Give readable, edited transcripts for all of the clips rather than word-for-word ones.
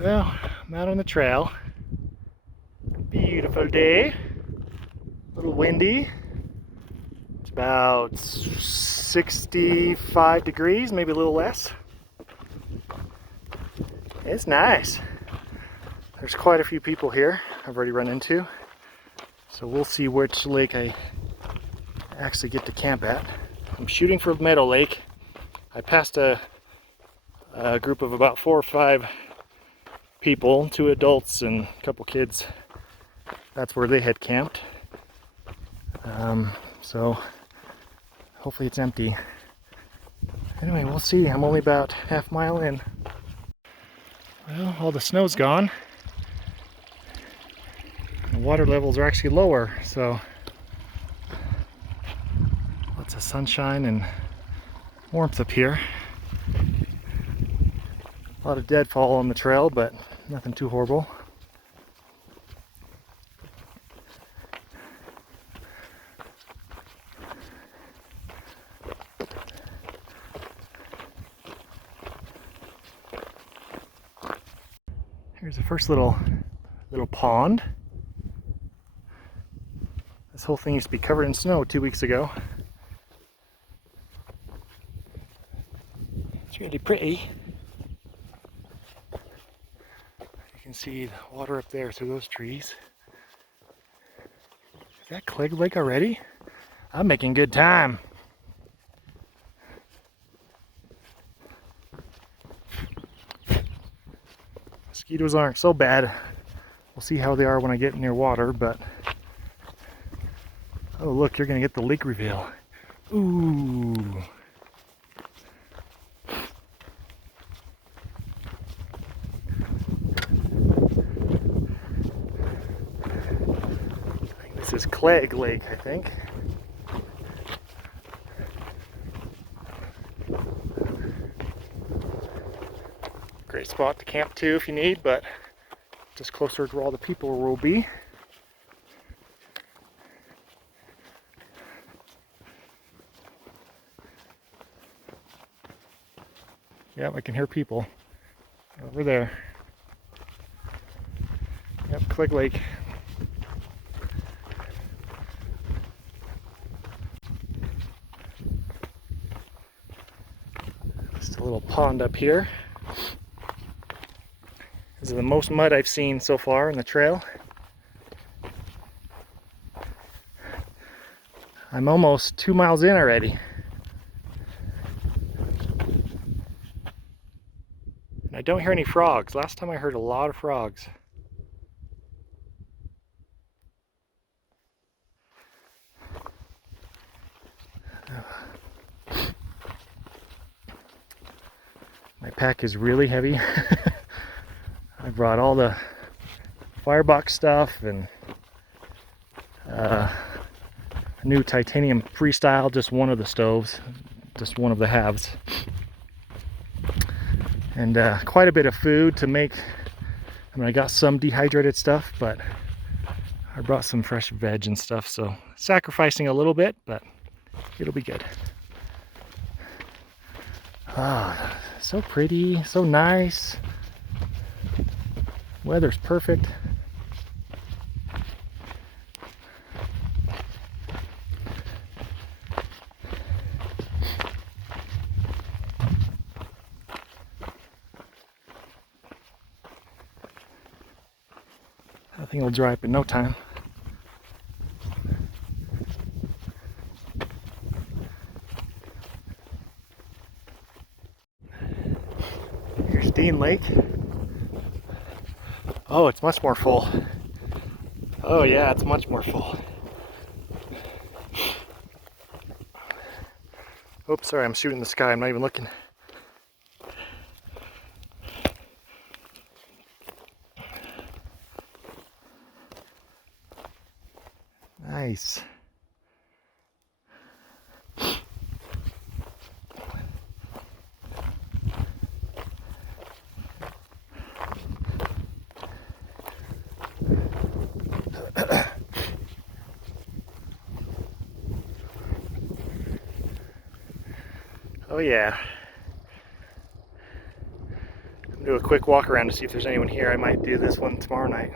Well, I'm out on the trail. Beautiful day. A little windy. It's about 65 degrees, maybe a little less. It's nice. There's quite a few people here I've already run into. So we'll see which lake I actually get to camp at. I'm shooting for Meadow Lake. I passed a group of about 4 or 5 people, 2 adults and a couple kids. That's where they had camped. So hopefully it's empty. Anyway, we'll see. I'm only about half mile in. Well, all the snow's gone. The water levels are actually lower, so lots of sunshine and warmth up here. A lot of deadfall on the trail, but nothing too horrible. Here's the first little pond. This whole thing used to be covered in snow 2 weeks ago. It's really pretty. You can see the water up there through those trees. Is that Clegg Lake already? I'm making good time. Mosquitoes aren't so bad. We'll see how they are when I get near water, but oh look, you're gonna get the lake reveal. Ooh. This is Clegg Lake, I think. Great spot to camp too if you need, but just closer to where all the people will be. Yep, I can hear people over there. Yep, Clegg Lake. Just a little pond up here. This is the most mud I've seen so far in the trail. I'm almost 2 miles in already. And I don't hear any frogs. Last time I heard a lot of frogs. My pack is really heavy. I brought all the firebox stuff and a new titanium freestyle, just one of the stoves, just one of the halves. And quite a bit of food to make. I mean, I got some dehydrated stuff, but I brought some fresh veg and stuff, so sacrificing a little bit, but it'll be good. Ah, so pretty, so nice. Weather's perfect. I think it'll dry up in no time. Here's Dean Lake. Oh, it's much more full. Oh yeah, it's much more full. Oops, sorry, I'm shooting the sky. I'm not even looking. Nice. Oh yeah. I'm Do a quick walk around to see if there's anyone here. I might do this one tomorrow night.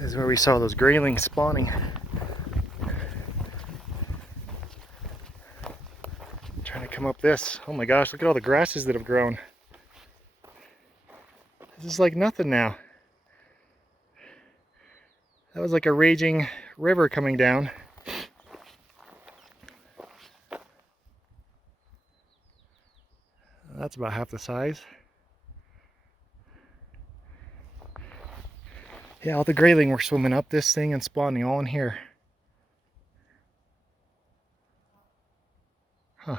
This is where we saw those graylings spawning. Trying to come up this. Oh my gosh, look at all the grasses that have grown. This is like nothing now. That was like a raging river coming down. That's about half the size. Yeah, all the grayling were swimming up this thing and spawning all in here. Huh.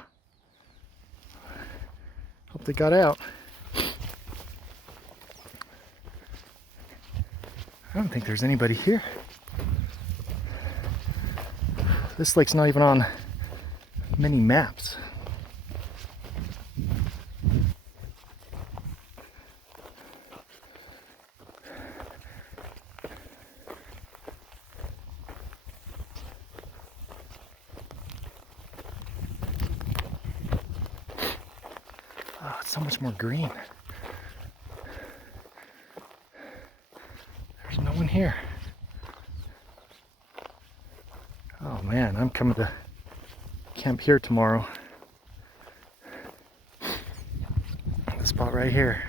Hope they got out. I don't think there's anybody here. This lake's not even on many maps. Oh, it's so much more green. There's no one here. Oh man, I'm coming to camp here tomorrow. The spot right here.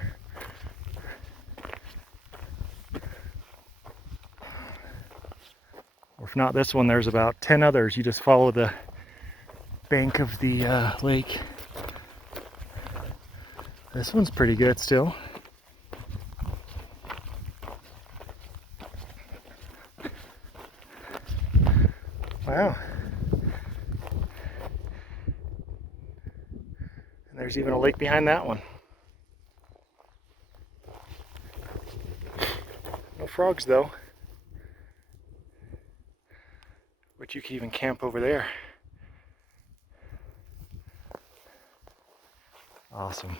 Or if not this one, there's about 10 others. You just follow the bank of the lake. This one's pretty good still. Wow. And there's even a lake behind that one. No frogs though. But you can even camp over there. Awesome.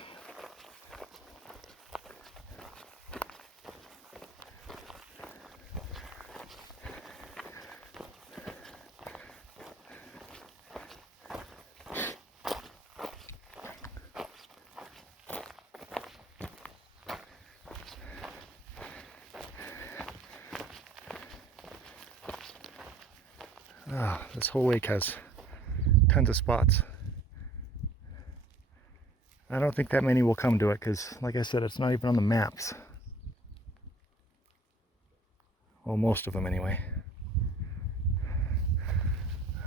Oh, this whole lake has tons of spots. I don't think that many will come to it because, like I said, it's not even on the maps. Well, most of them anyway.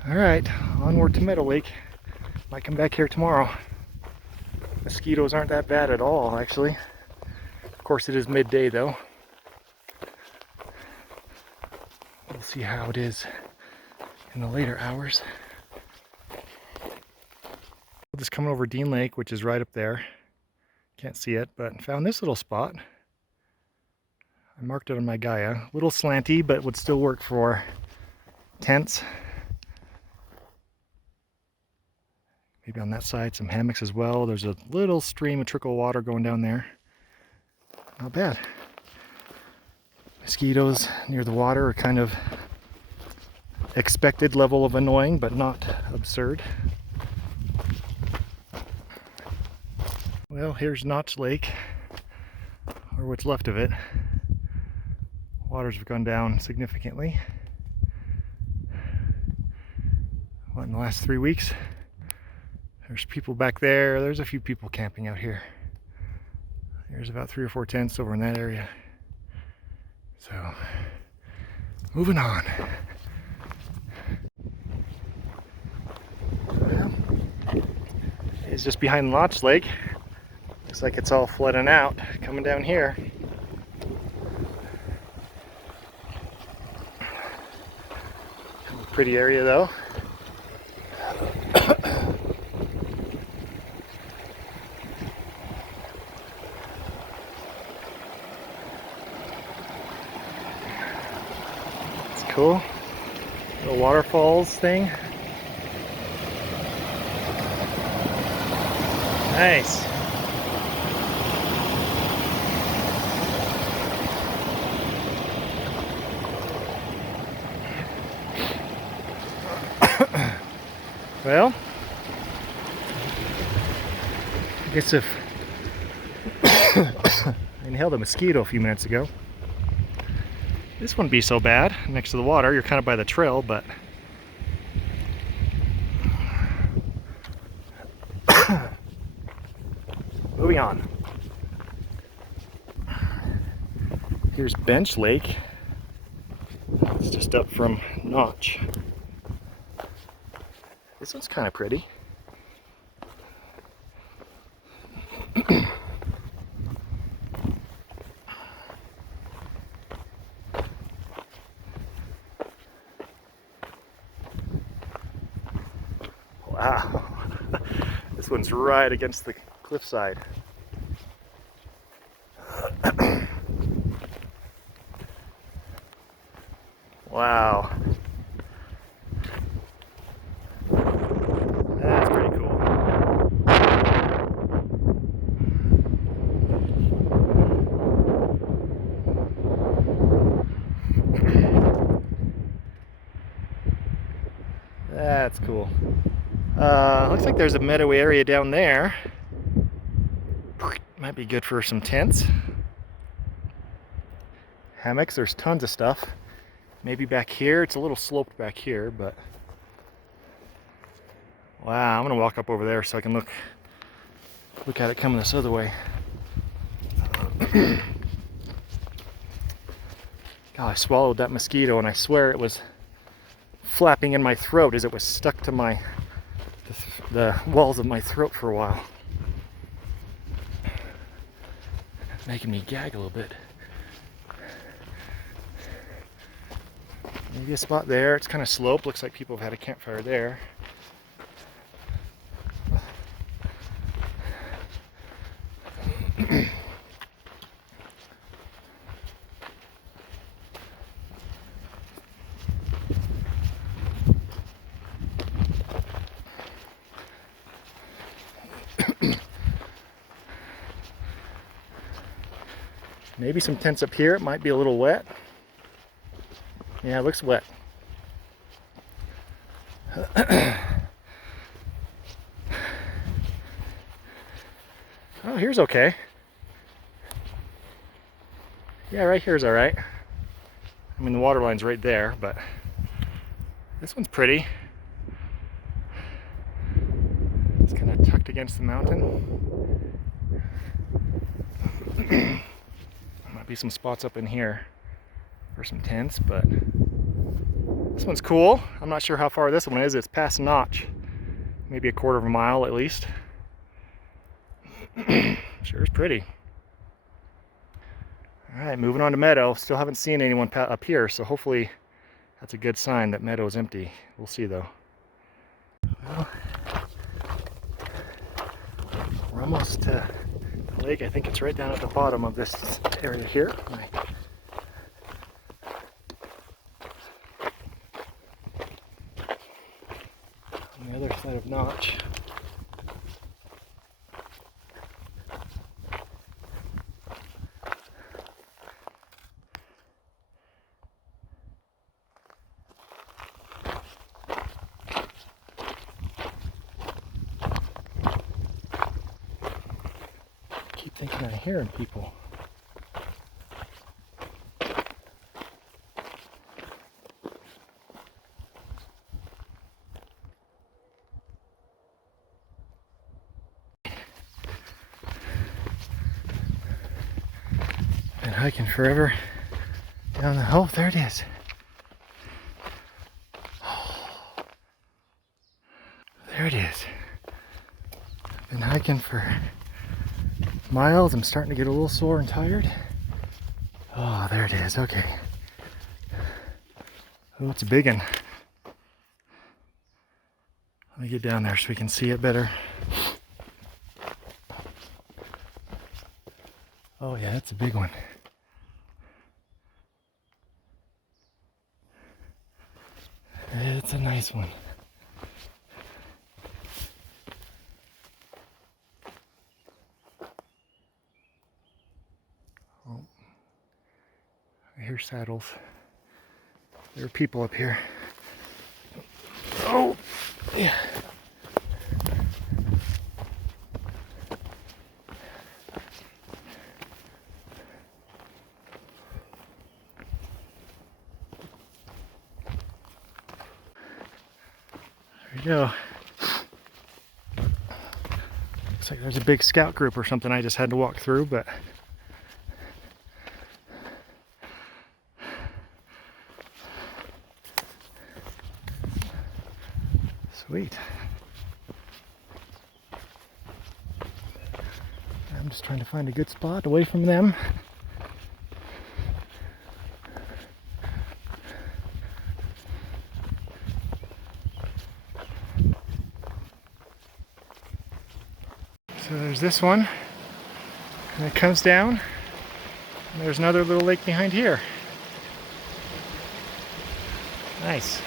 All right, onward to Meadow Lake. Might come back here tomorrow. Mosquitoes aren't that bad at all, actually. Of course, it is midday though. We'll see how it is in the later hours. Just coming over Dean Lake, which is right up there. Can't see it, but found this little spot. I marked it on my Gaia. A little slanty, but would still work for tents. Maybe on that side, some hammocks as well. There's a little stream, a trickle of water going down there. Not bad. Mosquitoes near the water are kind of expected level of annoying, but not absurd. Well, here's Notch Lake, or what's left of it. Waters have gone down significantly. What, in the last 3 weeks? There's people back there. There's a few people camping out here. There's about 3 or 4 tents over in that area. So, moving on. is just behind Notch Lake. Looks like it's all flooding out coming down here. Pretty area though. It's cool. Little waterfalls thing. Nice. Well, I guess if I inhaled a mosquito a few minutes ago, this wouldn't be so bad next to the water. You're kind of by the trail, but moving on. Here's Bench Lake. It's just up from Notch. This one's kind of pretty. Wow. This one's right against the cliffside. Wow. That's pretty cool. That's cool. Looks like there's a meadow area down there. Might be good for some tents. Hammocks, there's tons of stuff. Maybe back here, it's a little sloped back here, but wow, I'm gonna walk up over there so I can look at it coming this other way. God, I swallowed that mosquito and I swear it was flapping in my throat as it was stuck to the walls of my throat for a while. Making me gag a little bit. Maybe a spot there. It's kind of sloped. Looks like people have had a campfire there. Maybe some tents up here. It might be a little wet. Yeah, it looks wet. Oh, here's okay. Yeah, right here's all right. I mean, the water line's right there, but this one's pretty. It's kind of tucked against the mountain. Might be some spots up in here for some tents, but this one's cool. I'm not sure how far this one is. It's past Notch. Maybe a quarter of a mile at least. Sure is pretty. Alright, moving on to Meadow. Still haven't seen anyone up here, so hopefully that's a good sign that Meadow is empty. We'll see though. Well, we're almost to the lake. I think it's right down at the bottom of this area here. On the other side of Notch. I keep thinking I'm hearing people. Been hiking forever down the oh, there it is. Oh, there it is. Been hiking for miles. I'm starting to get a little sore and tired. Oh, there it is. Okay. Oh, it's a big one. Let me get down there so we can see it better. Oh yeah, that's a big one. It's a nice one. Oh, I hear saddles. There are people up here. Oh, yeah. There you go. Looks like there's a big scout group or something I just had to walk through, but sweet. I'm just trying to find a good spot away from them. So there's this one, and it comes down, and there's another little lake behind here. Nice.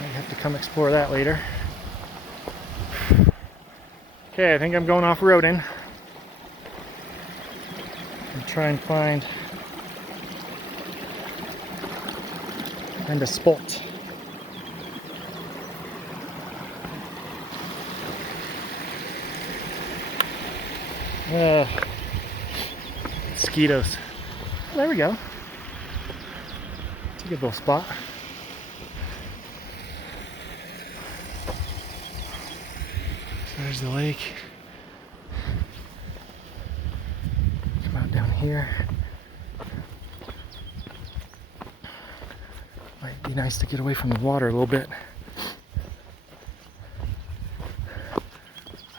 Might have to come explore that later. Okay, I think I'm going off-roading. And try and find a spot. Mosquitoes. Oh, there we go. It's a good little spot. So there's the lake. Come out down here. Might be nice to get away from the water a little bit.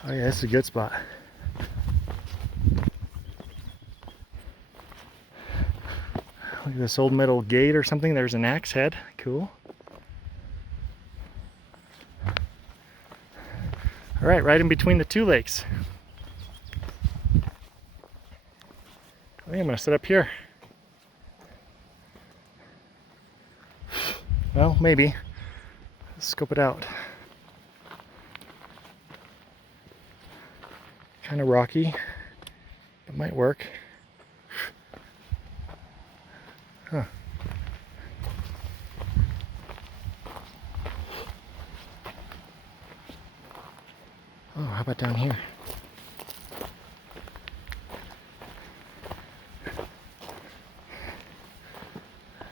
Oh yeah, this is a good spot. Look at this old metal gate or something. There's an axe head. Cool. All right, right in between the two lakes. I think I'm gonna sit up here. Well, maybe. Let's scope it out. Kind of rocky. It might work. Huh. Oh, how about down here?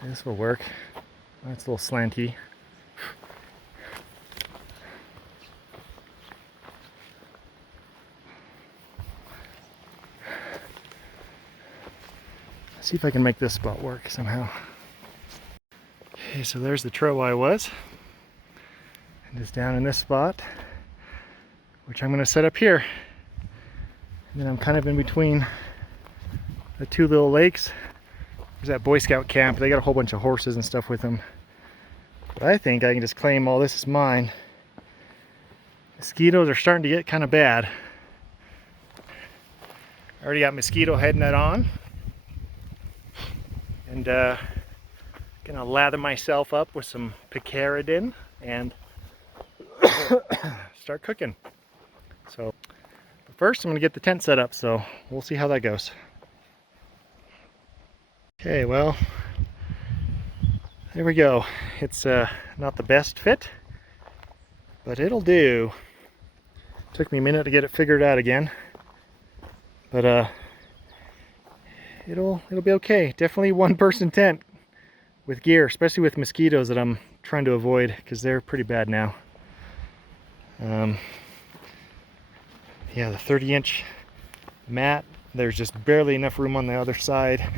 This will work. That's a little slanty. See if I can make this spot work somehow. Okay, so there's the trail I was. And it's down in this spot, which I'm going to set up here. And then I'm kind of in between the two little lakes. There's that Boy Scout camp. They got a whole bunch of horses and stuff with them. But I think I can just claim all this is mine. Mosquitoes are starting to get kind of bad. I already got mosquito head net on. And gonna lather myself up with some picaridin and start cooking. So but first I'm gonna get the tent set up, so we'll see how that goes. Okay, well, there we go. It's not the best fit, but it'll do. Took me a minute to get it figured out again, but it'll be okay. Definitely one person tent with gear, especially with mosquitoes that I'm trying to avoid because they're pretty bad now. Yeah, the 30-inch mat, there's just barely enough room on the other side.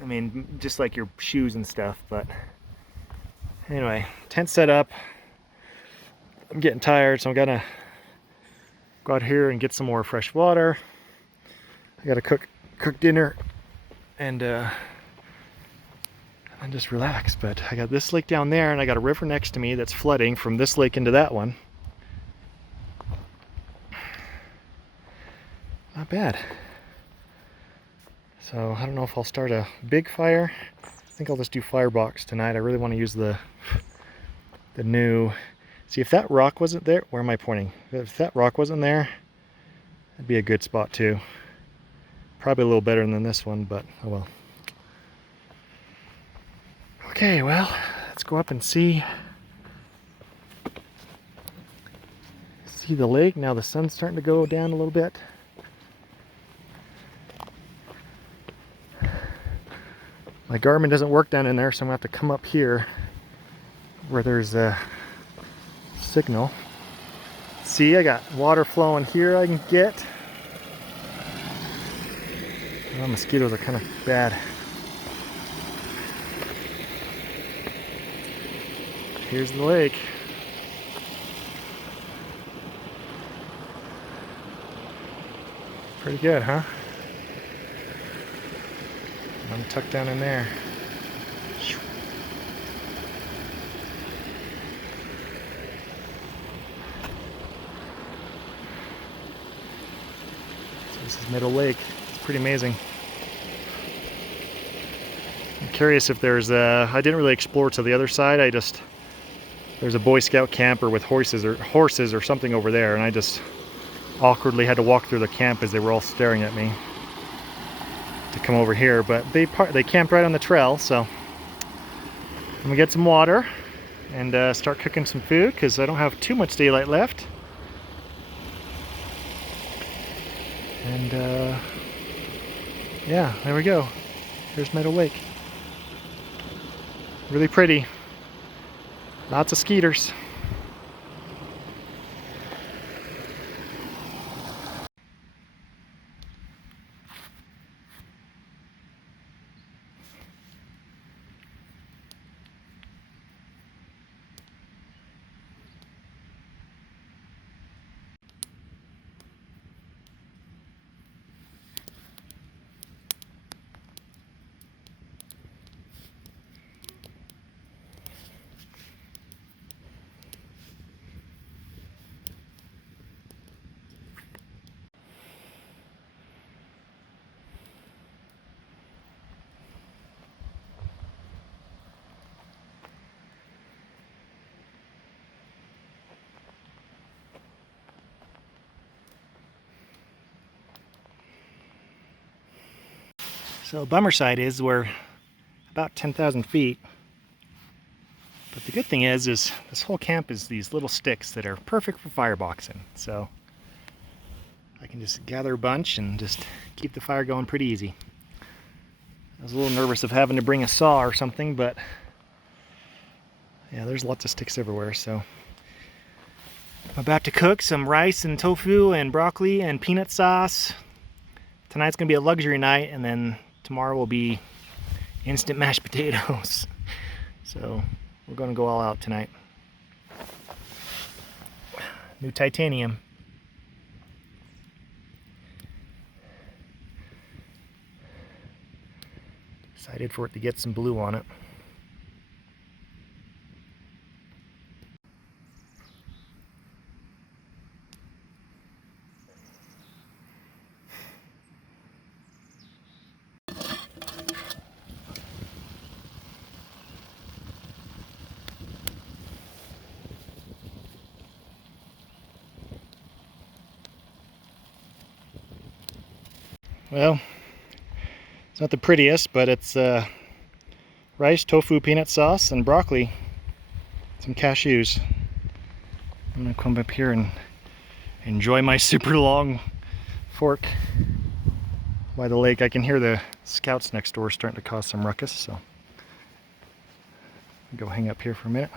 I mean, just like your shoes and stuff, but anyway, tent set up. I'm getting tired, so I'm gonna go out here and get some more fresh water. I gotta cook dinner and just relax. But I got this lake down there, and I got a river next to me that's flooding from this lake into that one. Not bad. So I don't know if I'll start a big fire. I think I'll just do firebox tonight. I really want to use the new. See, if that rock wasn't there, where am I pointing? If that rock wasn't there, that'd be a good spot too. Probably a little better than this one, but oh well. Okay, well, let's go up and see the lake. Now the sun's starting to go down a little bit. My Garmin doesn't work down in there, so I'm going to have to come up here where there's a signal. See, I got water flowing here I can get. Oh, mosquitoes are kind of bad. Here's the lake. Pretty good, huh? I'm tucked down in there. So this is Meadow Lake. It's pretty amazing. I'm curious if there's I didn't really explore to the other side. There's a Boy Scout camper with horses or something over there, and I just awkwardly had to walk through the camp as they were all staring at me to come over here. But they camped right on the trail, so I'm gonna get some water and start cooking some food because I don't have too much daylight left. And yeah, there we go. Here's Meadow Lake. Really pretty. Lots of skeeters. So bummer side is we're about 10,000 feet. But the good thing is this whole camp is these little sticks that are perfect for fireboxing. So I can just gather a bunch and just keep the fire going pretty easy. I was a little nervous of having to bring a saw or something, but yeah, there's lots of sticks everywhere. So I'm about to cook some rice and tofu and broccoli and peanut sauce. Tonight's gonna be a luxury night, and then tomorrow will be instant mashed potatoes. So we're gonna go all out tonight. New titanium. Excited for it to get some blue on it. Well, it's not the prettiest, but it's rice, tofu, peanut sauce, and broccoli. Some cashews. I'm gonna come up here and enjoy my super long fork by the lake. I can hear the scouts next door starting to cause some ruckus, so I'll go hang up here for a minute.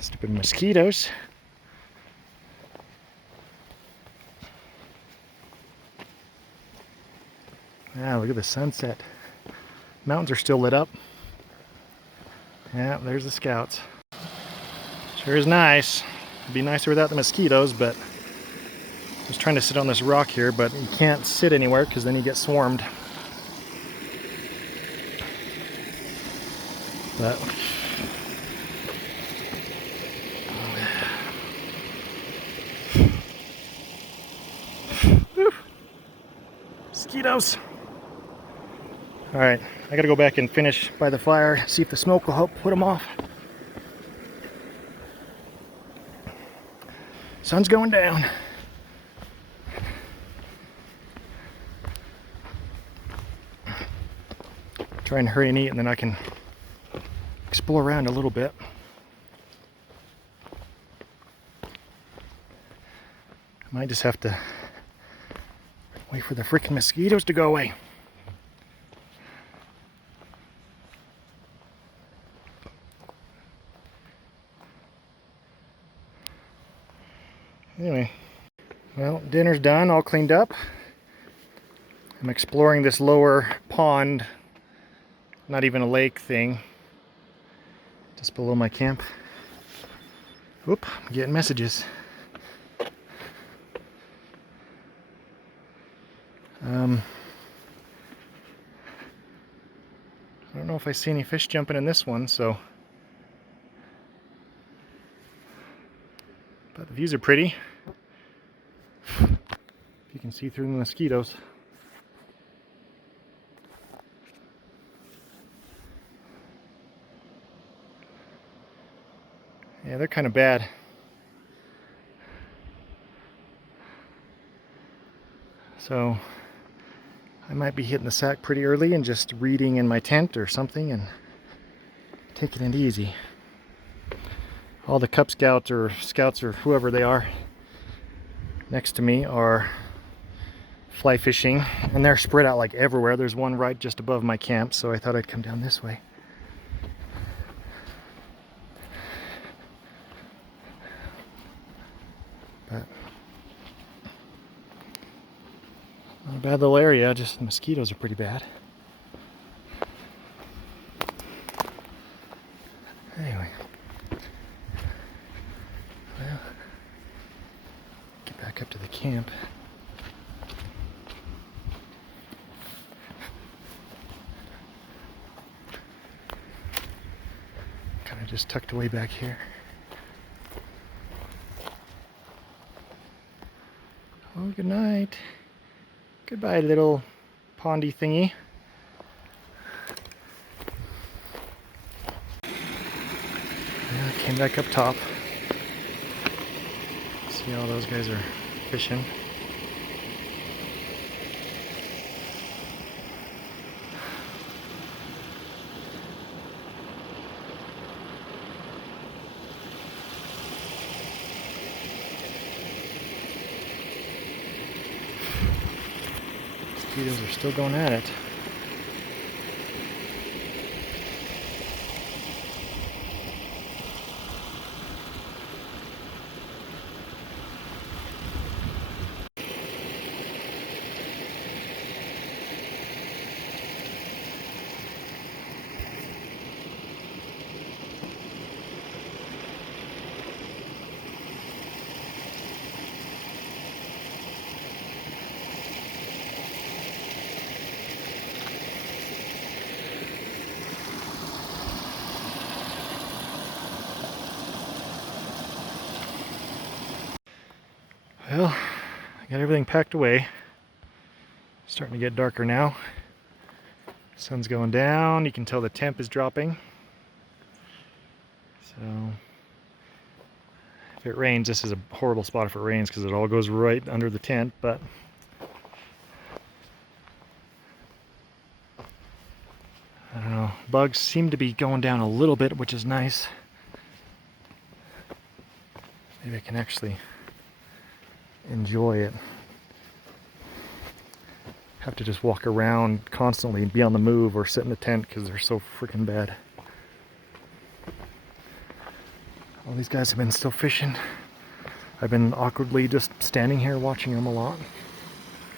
Stupid mosquitoes. Ah, look at the sunset. Mountains are still lit up. Yeah, there's the scouts. Sure is nice. It'd be nicer without the mosquitoes, but I was trying to sit on this rock here, but you can't sit anywhere because then you get swarmed. But mosquitoes. All right, I gotta go back and finish by the fire, see if the smoke will help put them off. Sun's going down. Try and hurry and eat, and then I can explore around a little bit. I might just have to wait for the freaking mosquitoes to go away. Anyway, well, dinner's done, all cleaned up. I'm exploring this lower pond, not even a lake thing, just below my camp. Oop, I'm getting messages. I don't know if I see any fish jumping in this one, so. But the views are pretty. You can see through the mosquitoes. Yeah, they're kind of bad. So I might be hitting the sack pretty early and just reading in my tent or something and taking it easy. All the Cub Scouts or Scouts or whoever they are next to me are fly fishing, and they're spread out like everywhere. There's one right just above my camp, so I thought I'd come down this way. But not a bad little area, just the mosquitoes are pretty bad. Anyway, well, get back up to the camp. Kind of just tucked away back here. Oh, good night. Goodbye, little pondy thingy. Yeah, came back up top. See how those guys are fishing. Mosquitoes are still going at it. Well, I got everything packed away. Starting to get darker now. Sun's going down. You can tell the temp is dropping. So if it rains, this is a horrible spot if it rains because it all goes right under the tent, but I don't know. Bugs seem to be going down a little bit, which is nice. Maybe I can actually enjoy it. Have to just walk around constantly and be on the move or sit in the tent because they're so freaking bad. All these guys have been still fishing. I've been awkwardly just standing here watching them a lot.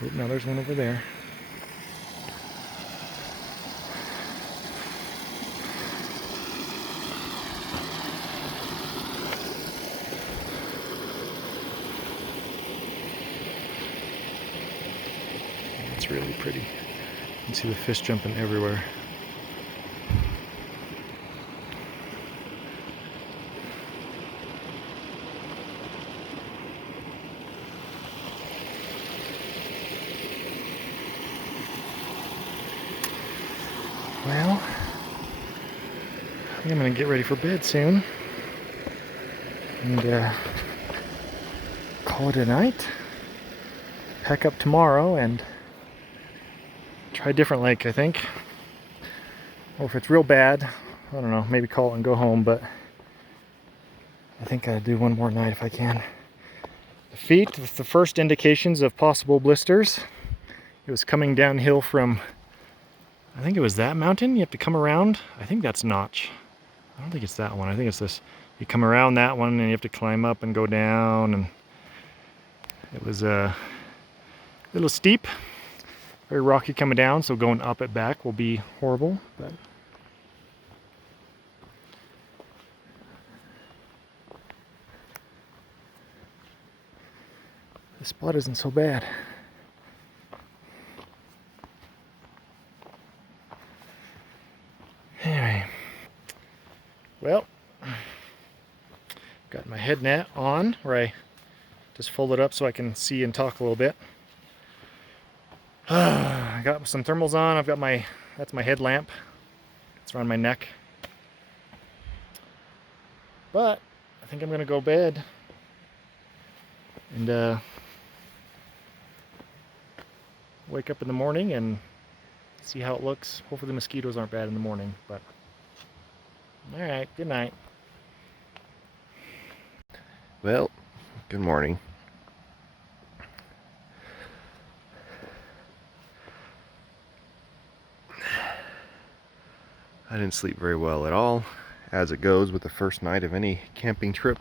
Oh, now there's one over there. really pretty. You can see the fish jumping everywhere. Well, I think I'm gonna get ready for bed soon and call it a night. Pack up tomorrow and try a different lake, I think. Or if it's real bad, I don't know, maybe call it and go home, but I think I'll do one more night if I can. The feet, with the first indications of possible blisters. It was coming downhill from, I think it was that mountain. You have to come around. I think that's Notch. I don't think it's that one. I think it's this. You come around that one and you have to climb up and go down. And it was a little steep, very rocky coming down. So going up it back will be horrible. But the spot isn't so bad. Anyway, well, got my head net on, where I just fold it up so I can see and talk a little bit. I got some thermals on. I've got that's my headlamp. It's around my neck. But I think I'm gonna go to bed and wake up in the morning and see how it looks. Hopefully the mosquitoes aren't bad in the morning, but all right, good night. Well, good morning. I didn't sleep very well at all, as it goes with the first night of any camping trip.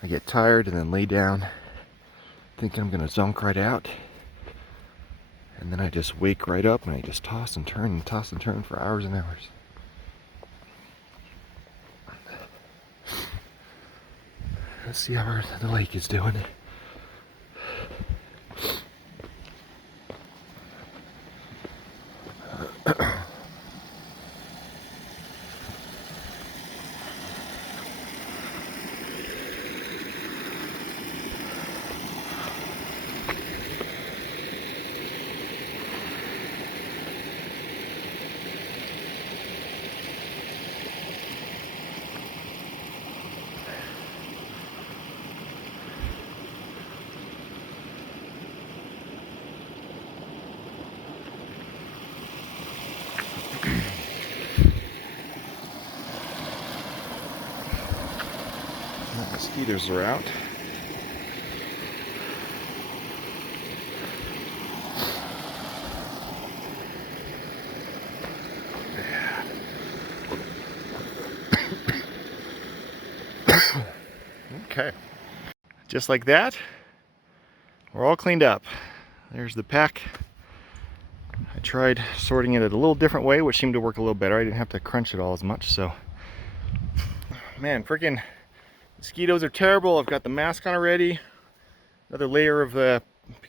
I get tired and then lay down, thinking I'm gonna zonk right out. And then I just wake right up and I just toss and turn for hours and hours. Let's see how the lake is doing. The mosquitoes are out. Okay. Just like that, we're all cleaned up. There's the pack. I tried sorting it a little different way, which seemed to work a little better. I didn't have to crunch it all as much, so. Man, freaking mosquitoes are terrible. I've got the mask on already. Another layer of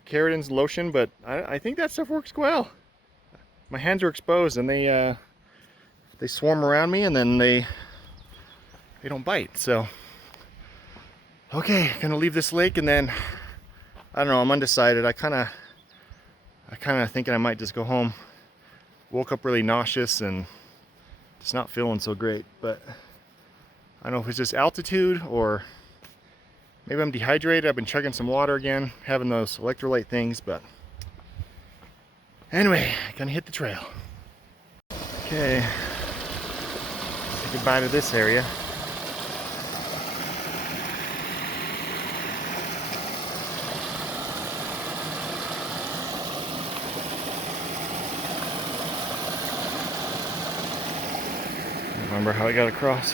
Keratin's lotion, but I think that stuff works well. My hands are exposed and they swarm around me and then they don't bite, so. Okay, gonna leave this lake and then, I don't know, I'm undecided. I kinda thinking I might just go home. Woke up really nauseous and just not feeling so great, but I don't know if it's just altitude or maybe I'm dehydrated. I've been chugging some water again, having those electrolyte things, but anyway, gonna hit the trail. Okay, say goodbye to this area. Remember how I got across?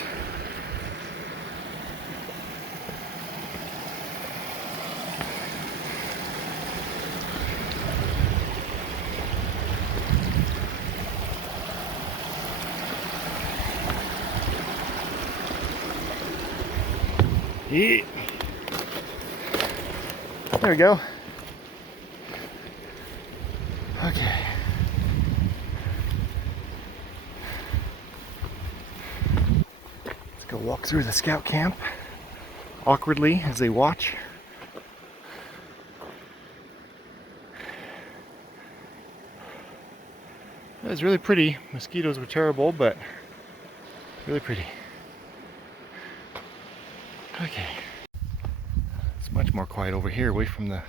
Yeah. There we go. Go walk through the scout camp awkwardly as they watch. It was really pretty. Mosquitoes were terrible, but really pretty. Okay. It's much more quiet over here, away from the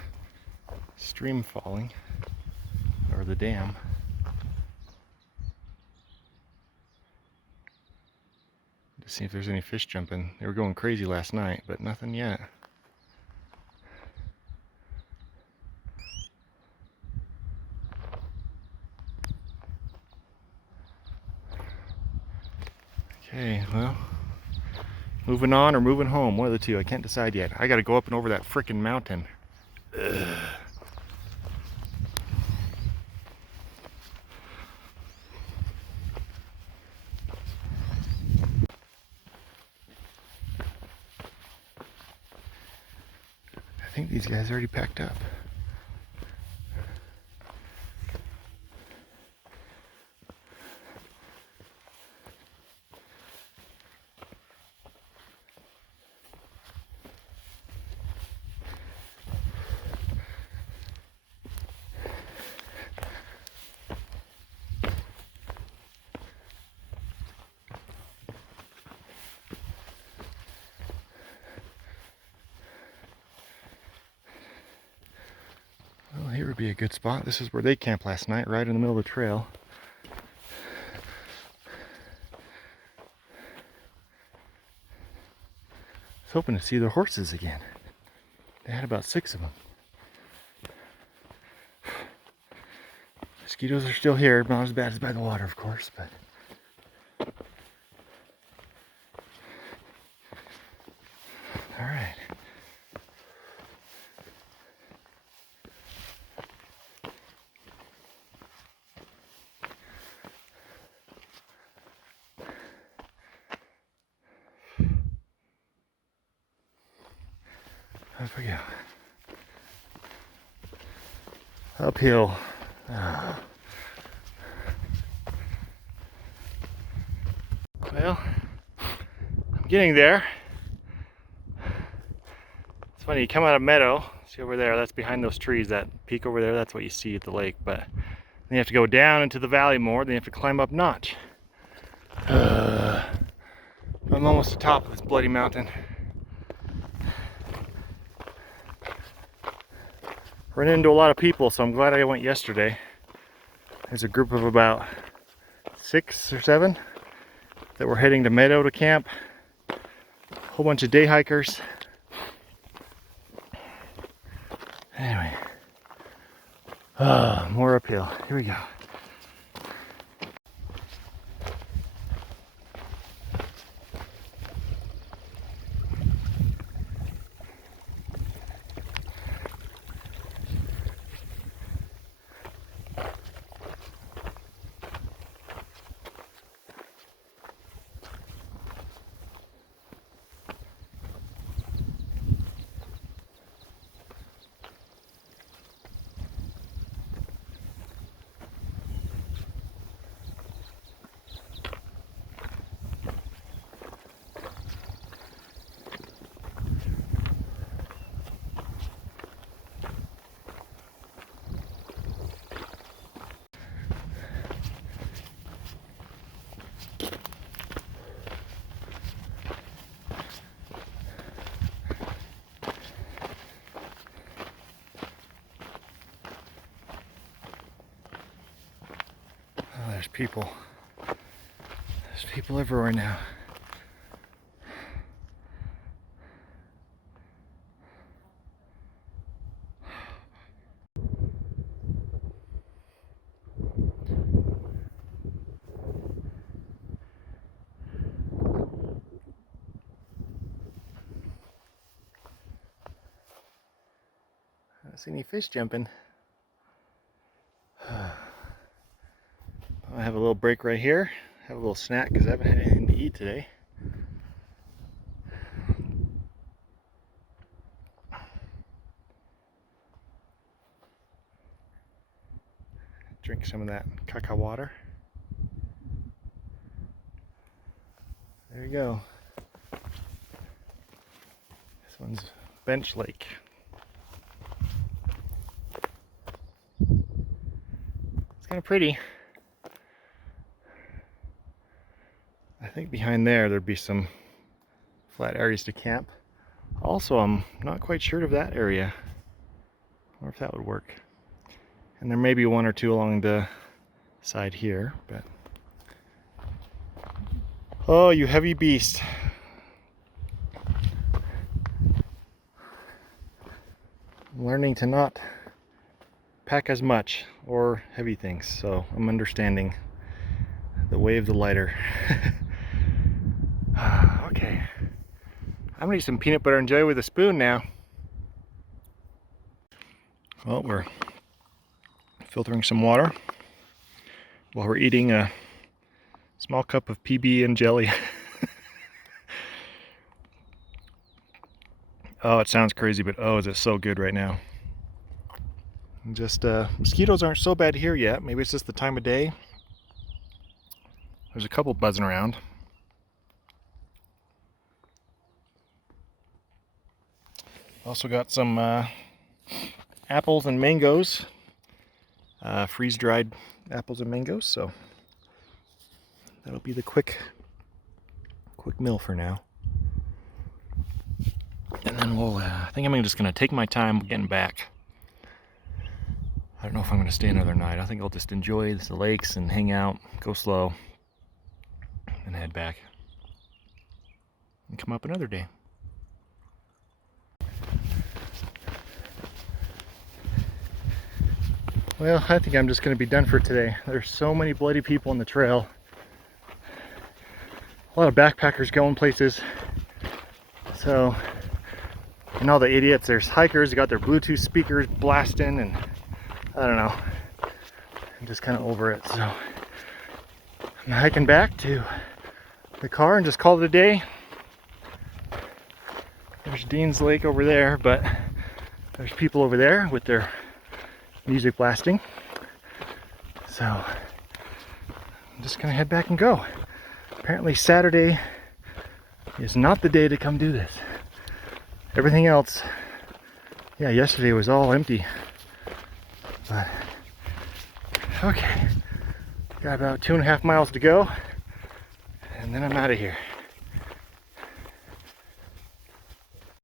stream falling, or the dam. To see if there's any fish jumping. They were going crazy last night, but nothing yet. Okay, well, moving on or moving home, one of the two. I can't decide yet. I gotta go up and over that frickin' mountain. Ugh. I think these guys already packed up. Well, here would be a good spot. This is where they camped last night, right in the middle of the trail. I was hoping to see the horses again. They had about 6 of them. Mosquitoes are still here, not as bad as by the water, of course, but all right. Off we go. Uphill. Ah. Well, I'm getting there. It's funny, you come out of meadow, see over there, that's behind those trees, that peak over there, that's what you see at the lake, but then you have to go down into the valley more, then you have to climb up notch. I'm almost to the top of this bloody mountain. Run into a lot of people, so I'm glad I went yesterday. There's a group of about 6 or 7 that were heading to Meadow to camp. A whole bunch of day hikers. Anyway, more uphill. Here we go. Oh, there's people. There's people everywhere now. I don't see any fish jumping. I have a little break right here. Have a little snack because I haven't had anything to eat today. Drink some of that cacao water. There you go. This one's Bench Lake. It's kind of pretty. I think behind there'd be some flat areas to camp. Also, I'm not quite sure of that area. I wonder if that would work. And there may be one or two along the side here, but... Oh, you heavy beast. I'm learning to not pack as much or heavy things, so I'm understanding the way of the lighter. Okay. I'm gonna eat some peanut butter and jelly with a spoon now. Well, we're filtering some water while we're eating a small cup of PB and jelly. Oh, it sounds crazy, but oh, is it so good right now. Just, mosquitoes aren't so bad here yet. Maybe it's just the time of day. There's a couple buzzing around. Also got some apples and mangoes. Freeze-dried apples and mangoes, so that'll be the quick meal for now. And then we'll, I think I'm just going to take my time getting back. I don't know if I'm going to stay another night. I think I'll just enjoy the lakes and hang out, go slow, and head back. And come up another day. Well, I think I'm just going to be done for today. There's so many bloody people on the trail. A lot of backpackers going places. So, and all the idiots, there's hikers, they got their Bluetooth speakers blasting, and I don't know. I'm just kind of over it. So, I'm hiking back to the car and just call it a day. There's Dean's Lake over there, but there's people over there with their music blasting. So I'm just gonna head back and go. Apparently Saturday is not the day to come do this. Everything else, yeah, yesterday was all empty. But okay, got about 2.5 miles to go, and then I'm out of here.